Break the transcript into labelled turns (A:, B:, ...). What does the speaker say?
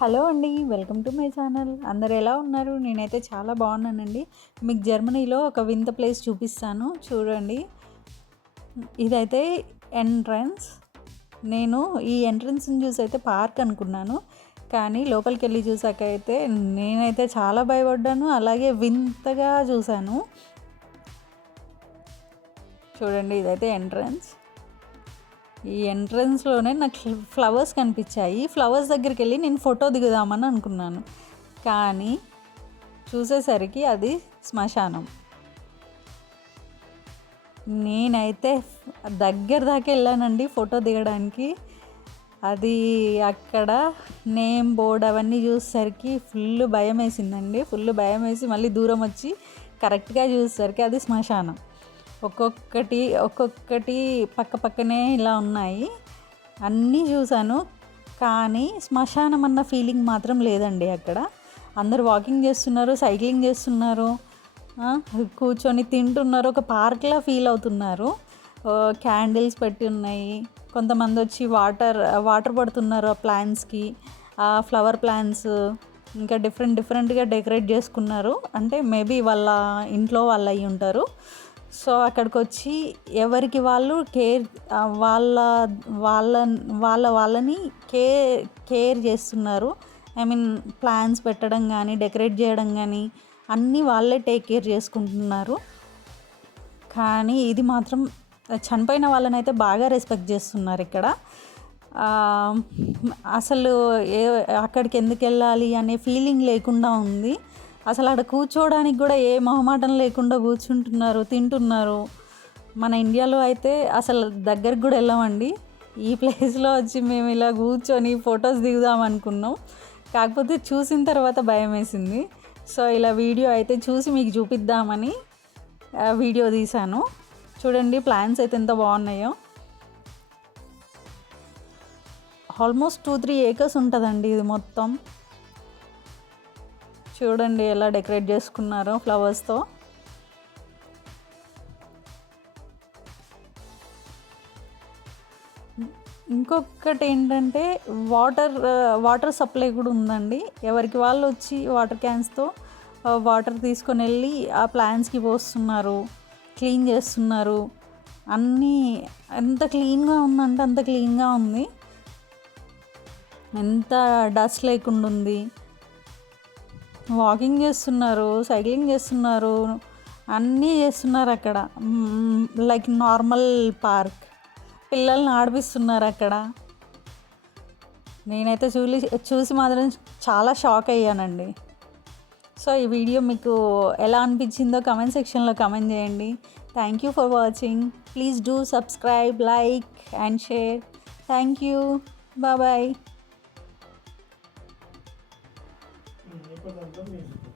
A: Hello అండి welcome to my channel. అందరు ఎలా ఉన్నారు? నేనైతే చాలా బాగున్నానండి. మీకు జర్మనీలో ఒక వింత ప్లేస్ చూపిస్తాను. చూడండి. ఇదైతే ఎంట్రన్స్. నేను ఈ ఎంట్రన్స్ని చూసి అయితే పార్క్ అనుకున్నాను. కానీ లోపలికి వెళ్ళి చూసాక అయితే నేనైతే చాలా భయపడ్డాను. అలాగే వింతగా చూశాను. చూడండి ఇదైతే ఎంట్రన్స్. ఈ ఎంట్రన్స్లోనే నాకు ఫ్లవర్స్ కనిపించాయి. ఫ్లవర్స్ దగ్గరికి వెళ్ళి నేను ఫోటో దిగుదామని అనుకున్నాను. కానీ చూసేసరికి అది శ్మశానం. నేనైతే దగ్గర దాకా వెళ్ళానండి ఫోటో దిగడానికి. అది అక్కడ నేమ్ బోర్డ్ అవన్నీ చూసేసరికి ఫుల్ భయం వేసిందండి ఫుల్ భయం వేసి మళ్ళీ దూరం వచ్చి కరెక్ట్గా చూసేసరికి అది శ్మశానం. ఒక్కొక్కటి ఒక్కొక్కటి పక్క పక్కనే ఇలా ఉన్నాయి. అన్నీ చూశాను. కానీ శ్మశానం అన్న ఫీలింగ్ మాత్రం లేదండి అక్కడ. అందరు వాకింగ్ చేస్తున్నారు సైక్లింగ్ చేస్తున్నారు. కూర్చొని తింటున్నారు. ఒక పార్క్లా ఫీల్ అవుతున్నారు. క్యాండిల్స్ పెట్టి ఉన్నాయి. కొంతమంది వచ్చి వాటర్ వాటర్ పడుతున్నారు ఆ ప్లాంట్స్కి. ఆ ఫ్లవర్ ప్లాంట్స్ ఇంకా డిఫరెంట్ డిఫరెంట్గా డెకరేట్ చేసుకున్నారు. అంటే మేబీ వాళ్ళ ఇంట్లో వాళ్ళు అయి ఉంటారు. సో అక్కడికి వచ్చి ఎవరికి వాళ్ళు కేర్ వాళ్ళ వాళ్ళ వాళ్ళ వాళ్ళని కేర్ కేర్ చేస్తున్నారు. ఐ మీన్ ప్లాన్స్ పెట్టడం కానీ డెకరేట్ చేయడం కానీ అన్నీ వాళ్ళే టేక్ కేర్ చేసుకుంటున్నారు. కానీ ఇది మాత్రం చనిపోయిన వాళ్ళని అయితే బాగా రెస్పెక్ట్ చేస్తున్నారు ఇక్కడ. అసలు ఏ అక్కడికి ఎందుకు వెళ్ళాలి అనే ఫీలింగ్ లేకుండా ఉంది. అసలు అక్కడ కూర్చోవడానికి కూడా ఏ మొహమాటం లేకుండా కూర్చుంటున్నారు తింటున్నారు. మన ఇండియాలో అయితే అసలు దగ్గరికి కూడా వెళ్ళామండి. ఈ ప్లేస్లో వచ్చి మేము ఇలా కూర్చొని ఫొటోస్ దిగుదాం అనుకున్నాం. కాకపోతే చూసిన తర్వాత భయం వేసింది. సో ఇలా వీడియో అయితే చూసి మీకు చూపిద్దామని వీడియో తీశాను. చూడండి ప్లాన్స్ అయితే ఎంత బాగున్నాయో. ఆల్మోస్ట్ టూ త్రీ ఏకర్స్ ఉంటుందండి ఇది మొత్తం. చూడండి ఎలా డెకరేట్ చేసుకున్నారో ఫ్లవర్స్తో ఇంకొకటి ఏంటంటే వాటర్ వాటర్ సప్లై కూడా ఉందండి. ఎవరికి వాళ్ళు వచ్చి వాటర్ క్యాన్స్తో వాటర్ తీసుకొని వెళ్ళి ఆ ప్లాంట్స్కి పోస్తున్నారు క్లీన్ చేస్తున్నారు. అన్నీ ఎంత క్లీన్గా ఉందంటే అంత క్లీన్గా ఉంది. ఎంత డస్ట్ లేకుండా ఉంది. వాకింగ్ చేస్తున్నారు సైక్లింగ్ చేస్తున్నారు అన్నీ చేస్తున్నారు అక్కడ. లైక్ నార్మల్ పార్క్ పిల్లల్ని ఆడిపిస్తున్నారు అక్కడ. నేనైతే చూసి చూసి మాత్రం చాలా షాక్ అయ్యానండి. సో ఈ వీడియో మీకు ఎలా అనిపించిందో కమెంట్ సెక్షన్లో కమెంట్ చేయండి. Thank you for watching please do subscribe like and share thank you bye
B: ఇప్పుడు